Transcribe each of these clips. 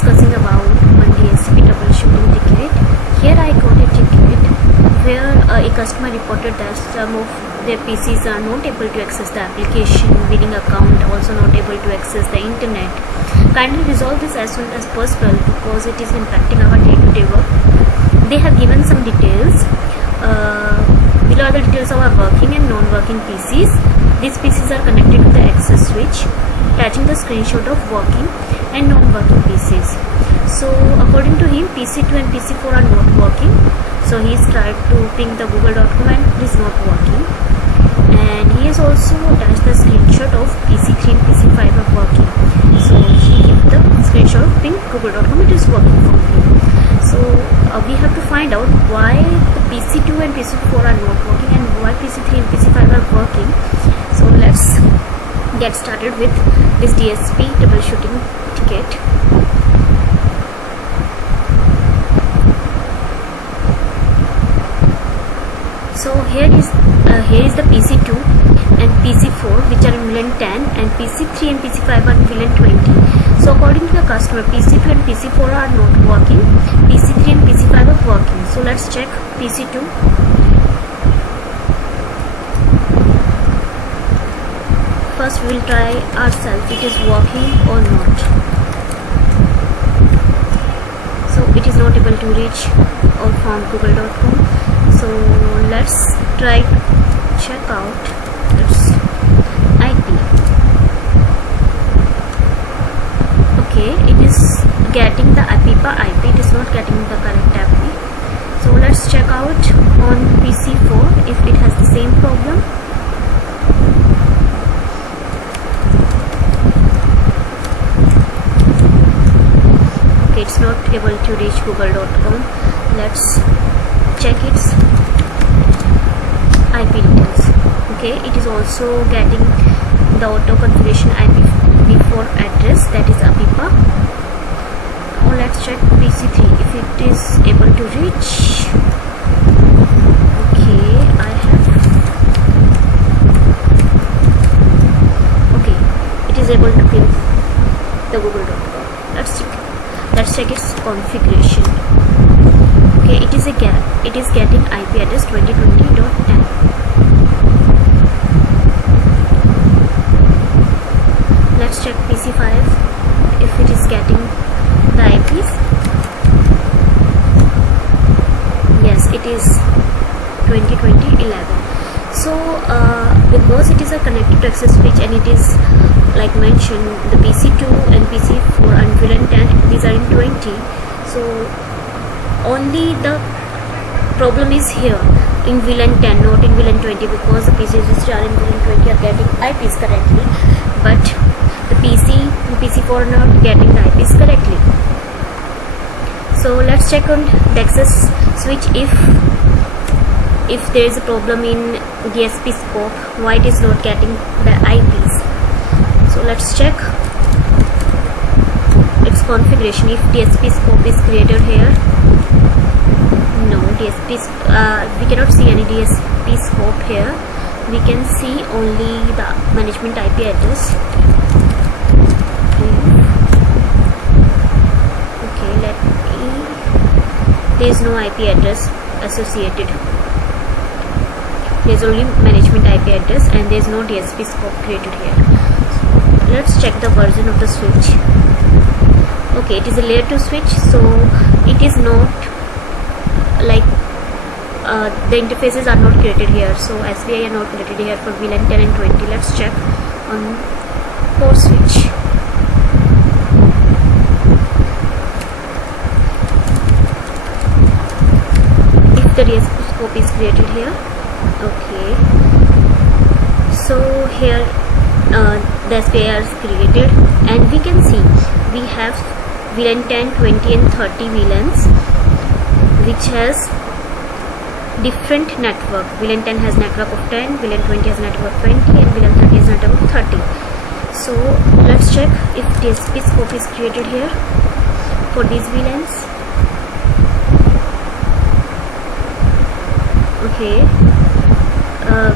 discussing about one DHCP troubleshooting ticket. Here I got a ticket where a customer reported that some of their PCs are not able to access the application, billing account, also not able to access the internet. Kindly resolve this as soon as possible because it is impacting our day-to-day work. They have given some details. Below are the details of our working and non-working PCs. These PCs are connected to the access switch, attaching the screenshot of working and non-working PCs. So according to him, PC2 and PC4 are not working. So he has tried to ping the google.com and it is not working. And he has also attached the screenshot of PC3 and PC5 are working. So he gave the screenshot of ping google.com, it is working for him. So we have to find out why the PC2 and PC4 are not working and why PC3 and PC5 are working. So let's get started with this DHCP troubleshooting ticket. So here is the PC2 and PC4 which are in VLAN 10 and PC3 and PC5 are in VLAN 20. So according to the customer, PC2 and PC4 are not working, PC3 and PC5 are working. So let's check PC2. First we will try ourselves it is working or not. So it is not able to reach or found google.com. So let's try to check out its IP. Okay, it is getting the IP, it is not getting the correct IP. So let's check out on PC4 if it has the same problem. Okay, it's not able to reach google.com. Let's check its IP details. Okay, it is also getting the auto configuration IPv4 address, that is APIPA. Now let's check PC3 if it is able to reach. Okay, it is able to ping the google.com. Let's check its configuration. Okay, it is getting IP address 2020.10. Let's check PC5 if it is getting the IPs. Yes, it is 2020.11. So because it is a connected to access switch and it is like mentioned, the PC2 and PC4 are in VLAN 10, these are in 20. So only the problem is here in VLAN 10, not in VLAN 20, because the PCs which are in VLAN 20 are getting IPs correctly, but the PC and PC4 are not getting the IPs correctly. So let's check on the access switch if there is a problem in DHCP scope, why it is not getting the IPs. So let's check its configuration. If DHCP scope is created here, no DHCP, we cannot see any DHCP scope here. We can see only the management IP address. Okay, there is no IP address associated. There is only management IP address and there is no DHCP scope created here. So let's check the version of the switch. Okay, it is a layer 2 switch, so it is not like the interfaces are not created here, so SPI are not created here for VLAN 10 and 20. Let's check on port switch. If the DHCP scope is created here. Okay, so here the SPI is created and we can see we have VLAN 10, 20 and 30 VLANs which has different network. VLAN 10 has network of 10, VLAN 20 has network of 20 and VLAN 30 has network of 30. So let's check if DHCP scope is created here for these VLANs. Okay,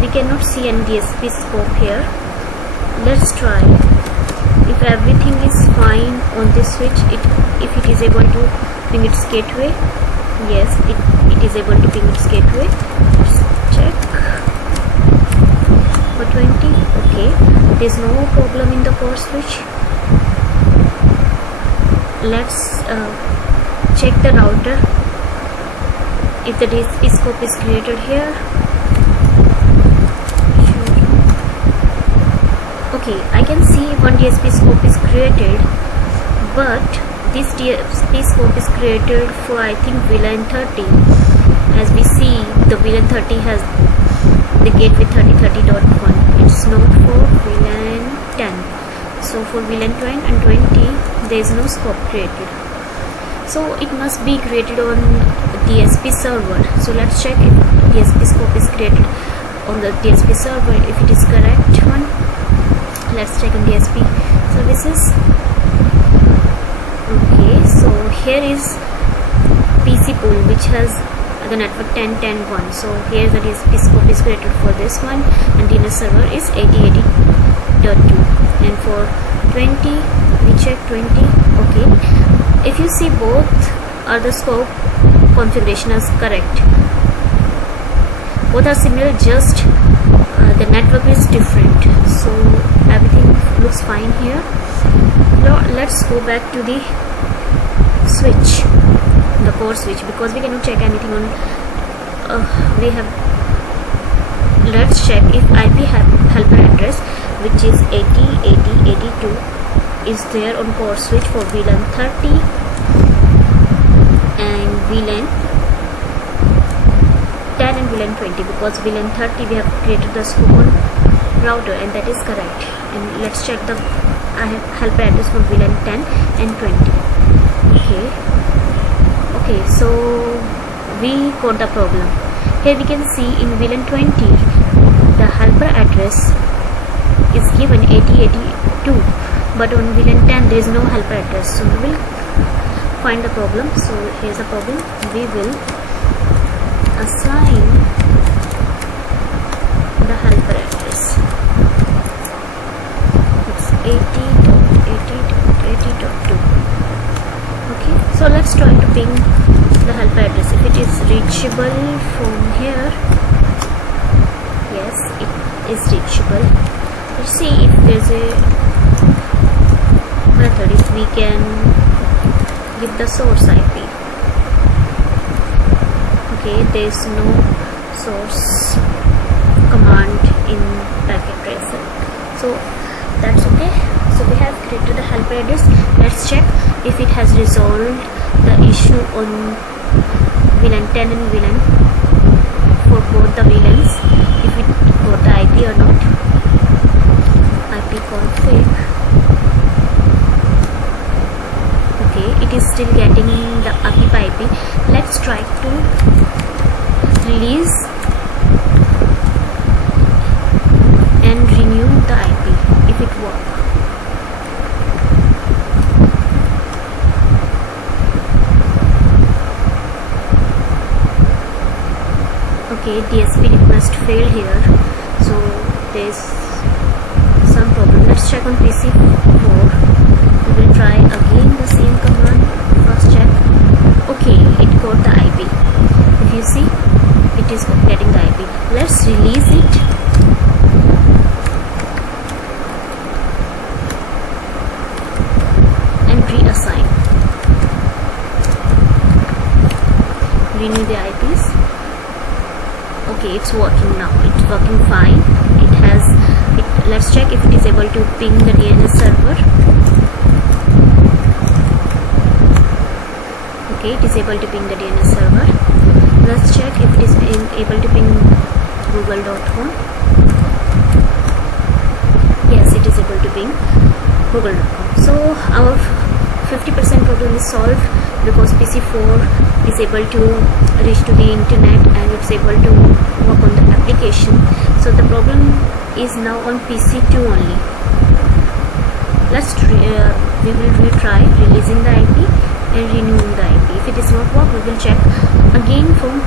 we cannot see any DHCP scope here. Let's try if everything is fine on this switch, if it is able to ping its gateway. Yes, it is able to ping its gateway. Let's check for 20. Okay, there's no problem in the core switch. Let's check the router, if the DHCP scope is created here. Okay, I can see one DHCP scope is created, but this DHCP scope is created for, I think, VLAN 30. As we see, the VLAN 30 has the gateway 30.30.1. It's not for VLAN 10. So for VLAN 10 and 20, there is no scope created. So it must be created on DHCP server. So let's check if DHCP scope is created on the DHCP server. If it is correct one, let's check on DHCP services. Okay, so here is PC pool which has the network 10.10.1. So here the DHCP scope is created for this one, and DNS server is 80.80.2. And for 20, we check 20. Okay, if you see, both are the scope configuration is correct. Both are similar, just the network is different. So everything looks fine here. Now let's go back to the switch, the core switch, because we cannot check anything on let's check if IP helper address, which is 80.80.82, is there on core switch for VLAN 30 and VLAN 10 and VLAN 20, because VLAN 30 we have created the scope on router, and that is correct. And let's check the helper address for VLAN 10 and 20. Okay, so we got the problem. Here we can see in VLAN 20 the helper address is given 80.82, but on VLAN 10 there is no helper address. So we will find the problem. So here's the problem. We will assign the helper address. It's 80.80.80.2. Okay, so let's try to ping the helper address. If it is reachable from here, yes, it is reachable. Let's see if there's a method, if we can give the source IP. Okay, there's no source command in packet tracer, so that's okay. So we have created the helper address. Let's check if it has resolved the issue on VLAN 10 and VLAN for both the VLANs, if it got the IP or not. IP config. Okay, it is still getting the API by IP. Let's try to release and renew the IP if it works. Okay, DHCP request failed here, so there's some problem. Let's check on PC4. We will try again the same command. First check. Okay, it got the IP. If you see, it is getting the IP. Let's release it. And reassign. Renew the IPs. Okay, it's working now. It's working fine. It has. Let's check if it is able to ping the DNS server. Okay, it is able to ping the DNS server. Let's check if it is able to ping google.com. Yes, it is able to ping google.com. So our 50% problem is solved, because PC4 is able to reach to the internet and it's able to work on the application. So the problem is now on PC2 only. Let's we will retry releasing the IP and renewing the IP. If it does not work, we will check again from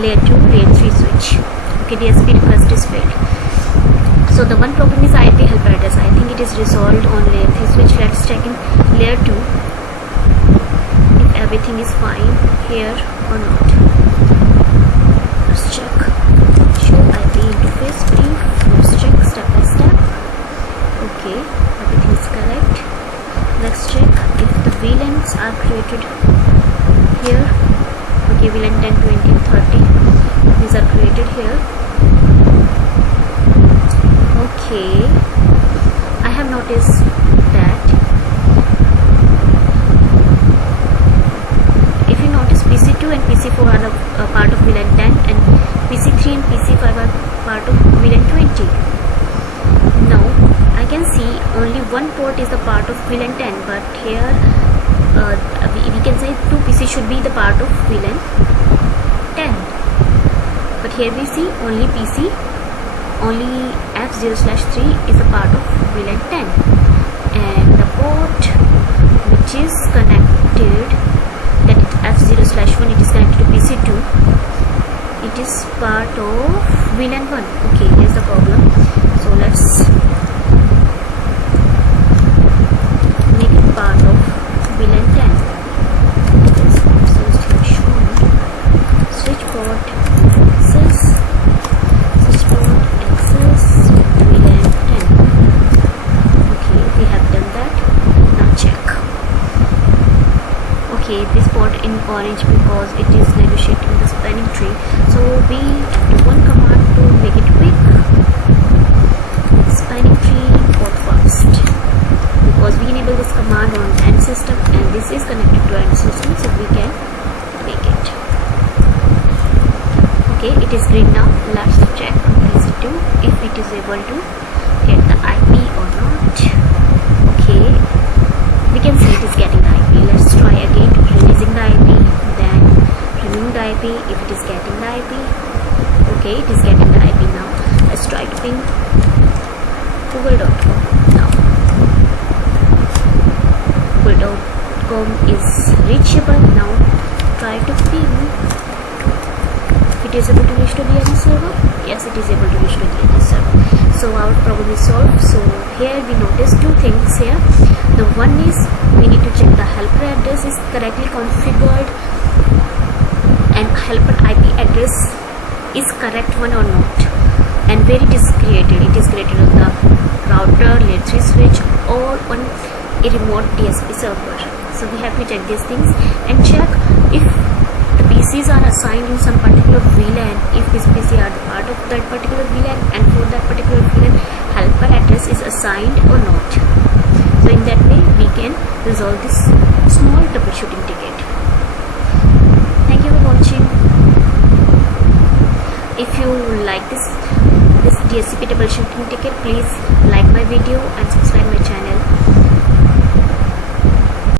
layer 2 layer 3 switch. Okay, DHCP request is failed. So the one problem is IP helper address. I think it is resolved on layer 3 switch. Let's check in layer everything is fine here or not. Let's check. Show IP interface brief. Let's check step by step. Okay, everything is correct. Let's check if the VLANs are created here. Okay, VLAN 10, 20, 30. These are created here. Okay, I have noticed that if you notice PC2 and PC4 are a part of VLAN 10 and PC3 and PC5 are part of VLAN 20. Now I can see only one port is the part of VLAN 10, but here we can say 2 PC should be the part of VLAN 10, but here we see only F0/3 is a part of VLAN 10, and the port which is connected, that is F0/1, it is connected to PC2, it is part of VLAN 1. Okay, here's the problem. So let's make it part of VLAN 10. Switch port access, switch port access VLAN 10. Okay, we have done that. Now check. Okay, this port in orange because it is negotiating the spanning tree, so we do one command to make it quick. Spanning tree port first, because we enable this command on end system and this is connected to end system, so we can make it. Okay, it is green now. Let's check PC2 if it is able to get the IP or not. Okay, we can see it is getting the IP. Let's try again releasing the IP, then removing the IP if it is getting the IP. Okay, it is getting the IP now. Let's try to ping google.com now. Google.com is reachable now. Try to ping. It is able to reach to the DNS server. Yes, it is able to reach to the DNS server. So our problem is solved. So here we notice 2 things here. The one is we need to check the helper address is correctly configured and helper IP address is correct one or not, and where it is created. It is created on the router, layer 3 switch, or on a remote DSP server. So we have to check these things and check if the PCs are assigned in some particular VLAN, if this PC are the part of that particular VLAN, and for that particular VLAN helper address is assigned or not. So in that way we can resolve this small troubleshooting ticket. Thank you for watching. If you like this DHCP troubleshooting ticket, please like my video and subscribe my channel.